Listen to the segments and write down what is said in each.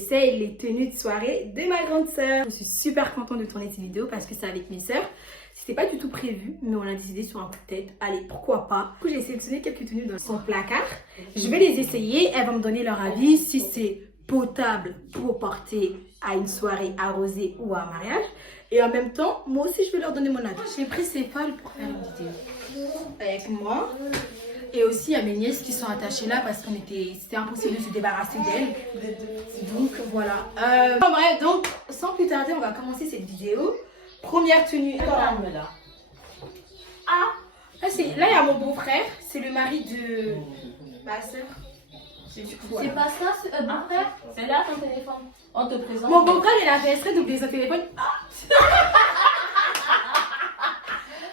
j'essaie les tenues de soirée de ma grande sœur. Je suis super contente de tourner cette vidéo parce que c'est avec mes sœurs. C'était pas du tout prévu, mais on a décidé sur un coup de tête. Allez, pourquoi pas. Du coup, j'ai sélectionné quelques tenues dans son placard. Je vais les essayer. Elles vont me donner leur avis si c'est potable pour porter à une soirée arrosée ou à un mariage. Et en même temps, moi aussi, je vais leur donner mon avis. J'ai pris ces folles pour faire une vidéo avec moi. Et aussi, il y a mes nièces qui sont attachées là parce que c'était impossible de se débarrasser d'elles. Donc, voilà. Bref, donc, sans plus tarder, on va commencer cette vidéo. Première tenue. Là, il y a mon beau-frère. C'est le mari de ma soeur. C'est pas ça, beau-frère? C'est là ton téléphone. On te présente. Mon beau-frère, il a fait exprès d'oublier son téléphone.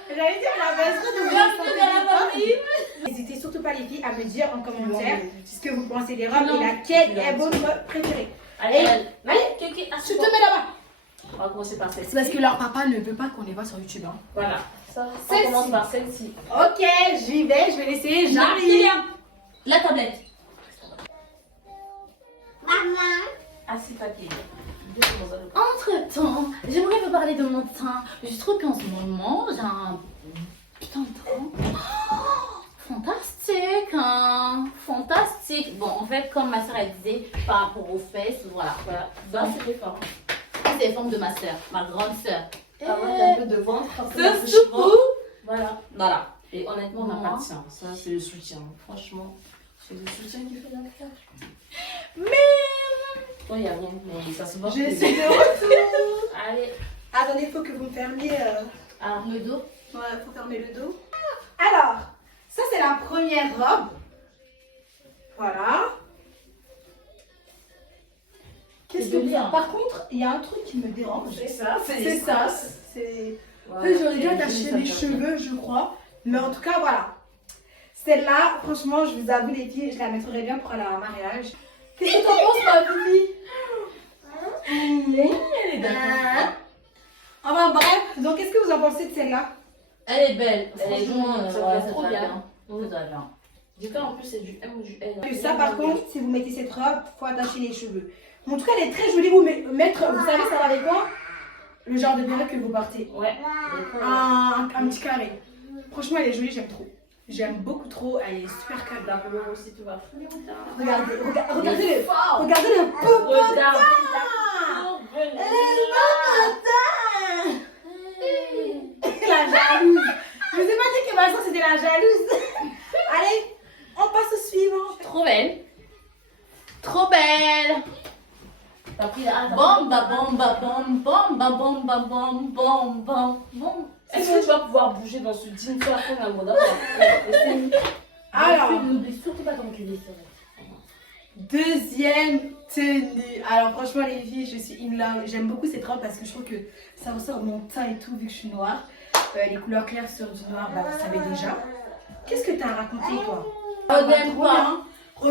J'allais dire, il a fait exprès d'oublier son téléphone. N'hésitez surtout pas les filles à me dire en commentaire ce que vous pensez des robes et laquelle est votre préférée. Allez, je te mets là-bas. On va commencer par celle-ci. C'est parce que leur papa ne veut pas qu'on les voit sur YouTube. Hein. Voilà. On commence par celle-ci. Ok, j'y vais, je vais l'essayer. J'arrive. La tablette. Maman. Assis papier. Entre-temps, j'aimerais vous parler de mon teint. Je trouve qu'en ce moment, j'ai un putain de teint. Oh, fantastique, hein. Fantastique. Bon, en fait, comme ma soeur elle disait, par rapport aux fesses, voilà. Donc, c'est les formes. C'est les formes de ma soeur, ma grande soeur. Un peu de ventre, un peu de Ce cheveux. Voilà. Et honnêtement, on n'a pas de tien. Ça, c'est le soutien. Franchement, c'est le soutien qui fait l'affaire. Mais... Toi, il n'y a rien, mais ça se voit. Je suis de retour. Allez. Attendez, il faut que vous me fermiez. Le dos. Ouais, il faut fermer le dos. Alors, ça c'est la première robe. Voilà. Qu'est-ce que bien. Par contre, il y a un truc qui me dérange. C'est ça. C'est ça. C'est. J'aurais dû attacher les cheveux, je crois. Mais en tout cas, voilà. Celle-là, franchement, je vous avoue, les filles, je la mettrais bien pour aller à un mariage. Qu'est-ce que t'en penses, ma fille? Elle est d'accord. Enfin bref, donc qu'est-ce que vous en pensez de celle-là? Elle est belle. Elle est Franchement, jolie, ça ouais, va trop très bien. C'est très bien. Du coup, en plus, c'est du M ou du L. Que ça, par contre, si vous mettez cette robe, faut attacher les cheveux. En tout cas, elle est très jolie. Vous mettre, vous savez, ça va avec quoi? Le genre de perruque que vous portez. Ouais. Un petit carré. Franchement, elle est jolie, j'aime trop. J'aime beaucoup trop, elle est super calme. La couleur aussi, tout va fou. Regardez le popotin. Regardez La jalouse. Je vous ai pas dit que ma soeur c'était la jalouse. Allez, on passe au suivant. Trop belle. Trop belle. T'as pris la Bomba, bomba, bom, bomba, bomba, bom, bom, bom, bom. Est-ce que tu vas pouvoir bouger dans ce jean toi après la mode? Alors, N'oublie surtout pas d'enculer ça. deuxième tenue. Alors franchement les filles, je suis in love. J'aime beaucoup cette robe parce que je trouve que ça ressort mon teint et tout vu que je suis noire. Les couleurs claires sur du noir, bah, vous savez déjà. Qu'est-ce que t'as raconté toi? On n'aime Trop pas.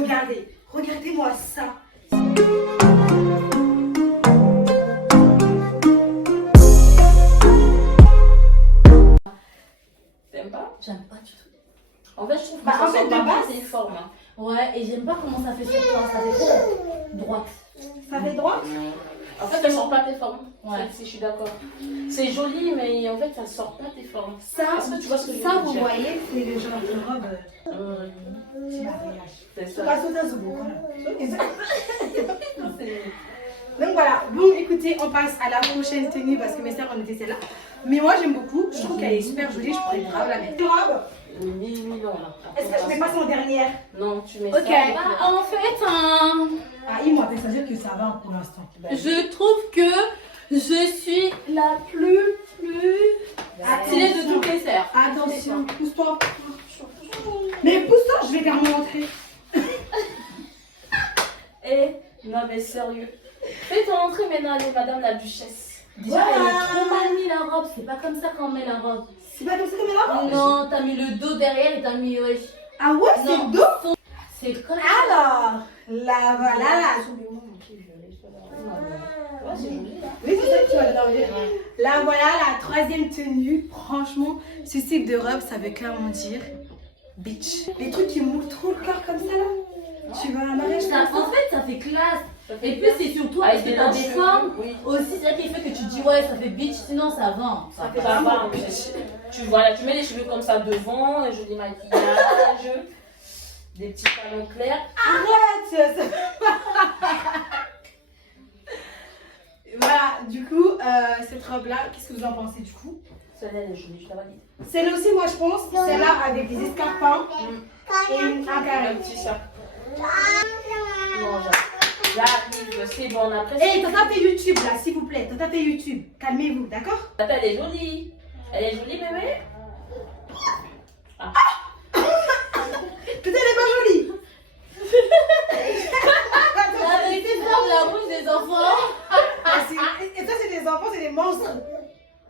bien. Regardez-moi ça. T'aimes pas? J'aime pas du tout. En fait, je trouve que Bah, ça en fait, sort de pas base- bien tes formes. Ouais, et j'aime pas comment ça fait sur toi. Ça fait trop droite. Ça fait droit? En fait, elle sort pas tes formes. Ouais. Si je suis d'accord. C'est joli, mais en fait, ça sort pas tes formes. Ça, Est-ce que tu vois ce que je veux ça vous dire? voyez, c'est le genre de robe qui mariage. C'est Ça ça. va sauter à ce beau, Donc voilà, bon écoutez, on passe à la prochaine tenue parce que mes sœurs ont été celle-là. Mais moi j'aime beaucoup, je trouve qu'elle est super jolie, je pourrais grave la mettre. Robe, 1000 ans là. est-ce que je mets pas son dernière? Non, tu mets Ok. ça. avec Bah, en fait, hein, Ah, il m'a fait ça dire que ça va pour l'instant. je trouve que je suis la plus stylée de toutes les sœurs. Attention, pousse-toi. Mais pousse-toi, je vais faire mon entrée. Eh, non mais sérieux. Fais ton entrée maintenant, allez, madame la duchesse. Déjà, elle est trop mal mis la robe. C'est pas comme ça qu'on met la robe. C'est pas comme ça comme la robe? Non, t'as mis le dos derrière et t'as mis. Ah ouais, c'est Non. le dos? C'est comme Alors, la voilà la. Ouais, c'est joli là. Oui, c'est ça que tu vas dire. Là, voilà la troisième tenue. Franchement, ce type de robe, ça veut clairement dire bitch. Les trucs qui moulent trop le corps comme ça là. Tu vas à un mariage ça. comme ça? En fait, ça fait classe. Et puis c'est surtout parce que t'as des formes oui. aussi, c'est ça qui fait que tu dis ouais ça fait bitch, sinon ça va. Ça va. Tu mets les cheveux comme ça devant, un joli maquillage, des petits talons clairs. Arrête. Voilà, du coup, cette robe-là, qu'est-ce que vous en pensez du coup? Celle-là, elle est jolie, je la valide. Celle aussi, moi je pense, celle-là avec des escarpins et un carré. Un petit sac. Non, j'arrive, c'est bon, on a presque. Hé, t'as tapé YouTube là, s'il vous plaît, t'as tapé YouTube. Calmez-vous, d'accord? Attends, elle est jolie. Elle est jolie, bébé? Putain, elle est pas jolie. La vérité, faire la bouche des enfants. Et ça, c'est des enfants, c'est des monstres.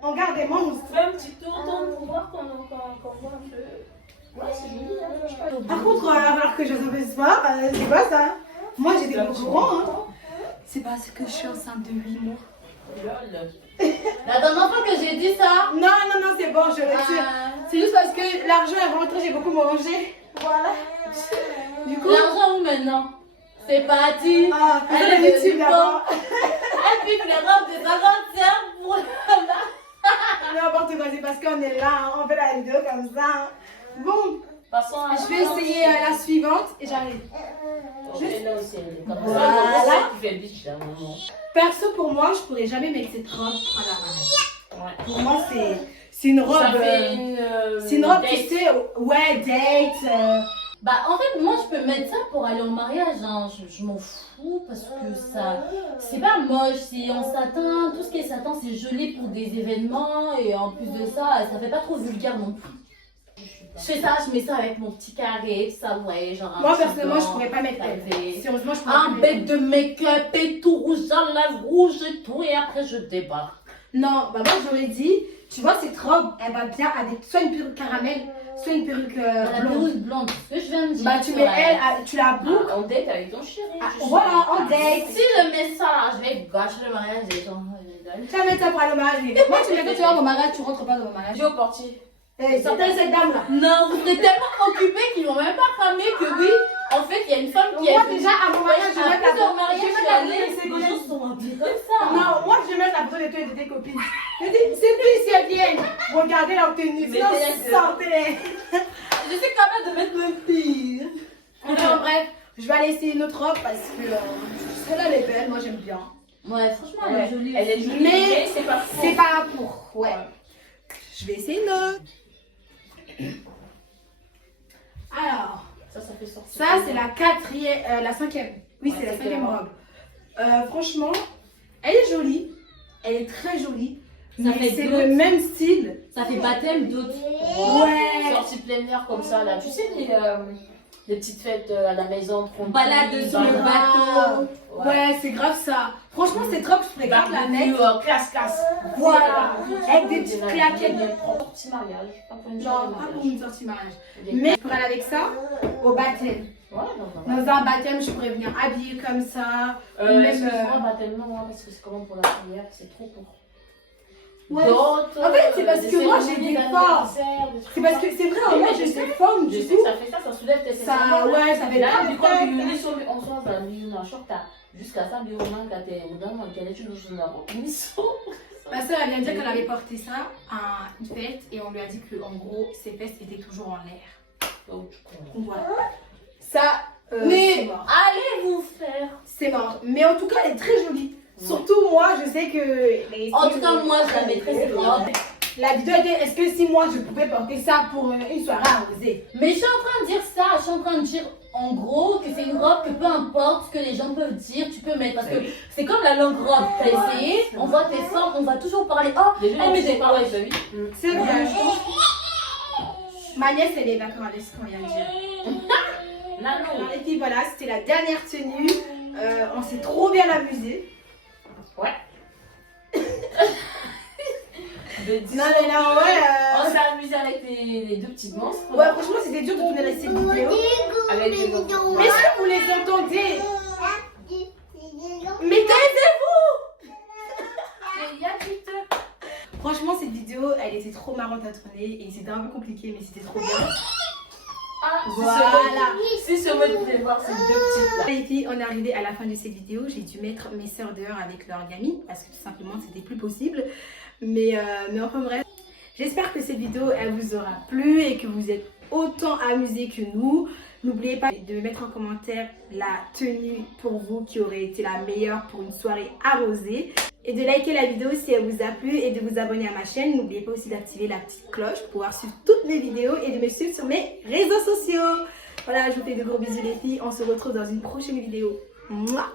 On garde des monstres. Fais un petit tour pour voir qu'on voit un peu. Ouais, c'est joli, hein. Par contre, alors que je suis ce soir, c'est quoi ça? Moi, j'étais au courant. Hein. C'est parce que je suis enceinte de 8 mois. Lol. La dernière fois que j'ai dit ça. Non, c'est bon, je retire. C'est juste parce que l'argent est rentré, j'ai beaucoup mangé. Voilà. Du coup. L'argent où maintenant? C'est parti. Ah, elle est YouTube là-bas. Elle pique les robes des avant-hier pour N'importe quoi, c'est parce qu'on est là, hein, on fait la vidéo comme ça. Hein. Bon, Passons à je vais essayer la suivante et j'arrive. Ok, là aussi, elle est comme ça. Voilà. C'est ça qui fait bitch, là, maman. Perso, pour moi, je pourrais jamais mettre cette robe à la mariage. Ouais. Pour moi, c'est une robe. Ça fait c'est une robe, date. tu sais, ouais, date. Bah en fait moi je peux mettre ça pour aller au mariage, hein. Je m'en fous parce que ça c'est pas moche, c'est en satin, tout ce qui est satin c'est joli pour des événements et en plus de ça ça fait pas trop vulgaire non plus. Je fais ça, je mets ça avec mon petit carré, tout ça ouais genre un Moi, petit personnellement, blanc, je pourrais pas mettre elle. pavé. Sérieusement, je pourrais pas Un mettre bête de make-up et tout rouge à lèvres rouge et tout et après je débarque. Non, bah moi, j'aurais dit, tu vois, cette robe, elle va bien avec soit une perruque caramel, soit une perruque La blonde. perruque blonde, ce que je viens de dire. Bah, tu sur mets la- elle, tu la boucles. En date avec ton chéri. Ah, tu sais. voilà, en date. Si je mets ça là, je vais gâcher le mariage des gens. Tu vas mettre ça pour aller au mariage. Moi, tu mets ça, tu vas au mariage, tu rentres pas dans le mariage. Dis au portier. Sortez cette dame-là. Non, vous êtes tellement occupés qu'ils vont même pas cramer que oui, en fait, il y a une femme qui Moi, est déjà, à mon mariage, je vais mettre plusieurs la mariages, je vais je suis mettre la allée, photo de les ses gens sont habillés comme ça. Non, moi, je vais mettre la photo de toi et de tes copines. Je dis, c'est plus si elles viennent. Regardez leur tenue. Sinon, Mettez-les sortez-les. Je suis capable de mettre le pire. Enfin, bref, je vais aller essayer une autre robe parce que celle-là, elle est belle. Moi, j'aime bien. Ouais, franchement, elle est jolie. Elle est jolie, Mais mais c'est pas faux. C'est pas pour. Ouais. Je vais essayer une autre. Alors, Ça fait sortir. ça, c'est la quatrième, la cinquième. Oui, Ouais, c'est la c'est cinquième quelle robe. Franchement, elle est jolie. Elle est très jolie. Ça Mais fait c'est d'autres. le même style. Ça fait baptême d'autres. Ouais. Sortie plein air comme ça, là. Tu sais, les petites fêtes à la maison. Balade sur le bateau. Ouais, c'est grave ça. Franchement, cette robe, je pourrais grave la mettre. Classe. Voilà. Avec des petites claquettes. Petit mariage. Pas pour une Genre, soirée pas pour mariage. une sortie mariage. Mais je pourrais aller avec ça au baptême. Ouais, non, Dans un baptême, je pourrais venir habillée comme ça. Excuse-moi, baptême, non, moi, parce que c'est comment pour la prière, c'est trop court. Ouais. D'autres, En fait, c'est parce des que moi, j'ai cérémonies des formes. d'anniversaire, des trucs C'est parce comme que ça. c'est vrai, en moi, j'ai des formes, Je du sais coup. que ça fait ça soulève tes Ça, ouais, ça fait Là, pas du coup, de biuni so on sort dans biuni shorta jusqu'à ça biuni quand t'es dans quel est tu nous en Ma soeur, elle vient de dire qu'elle avait porté ça à une fête et on lui a dit que en gros, ses fesses étaient toujours en l'air. Donc voilà. Ça, c'est Mais mort. allez vous faire. C'est mort. Mais en tout cas, elle est très jolie. Surtout moi, je sais que. En tout cas, moi, je la mettrais cette robe. La vidéo était est-ce que si moi je pouvais porter ça pour une soirée arrosée? Mais je suis en train de dire ça, je suis en train de dire en gros que c'est une robe que peu importe ce que les gens peuvent dire, tu peux mettre. Parce que c'est comme la longue robe, t'as essayé, on voit tes formes, on va toujours parler. Oh, elle met des pareil, ouais. C'est vrai. Ma nièce, elle est d'accord avec ce qu'on vient de dire. Alors, et puis voilà, c'était la dernière tenue. On s'est trop bien amusé. Ouais. Non, mais là, ouais. On s'est amusé avec les deux petites monstres. Ouais, franchement, c'était dur de tourner cette vidéo. Avec les enfants. Mais est-ce que vous les entendez? Mais taisez-vous! Franchement, cette vidéo, elle était trop marrante à tourner et c'était un peu compliqué, mais c'était trop bien. Ah, Voilà. Si ce mot pouvait voir ces deux petites là. Les filles, on est arrivé à la fin de cette vidéo. J'ai dû mettre mes sœurs dehors avec leur gamine parce que tout simplement c'était plus possible. Mais enfin bref, j'espère que cette vidéo elle vous aura plu et que vous êtes autant amusés que nous. N'oubliez pas de mettre en commentaire la tenue pour vous qui aurait été la meilleure pour une soirée arrosée. Et de liker la vidéo si elle vous a plu et de vous abonner à ma chaîne. N'oubliez pas aussi d'activer la petite cloche pour pouvoir suivre toutes mes vidéos et de me suivre sur mes réseaux sociaux. Voilà, je vous fais de gros bisous les filles. On se retrouve dans une prochaine vidéo. Mouah.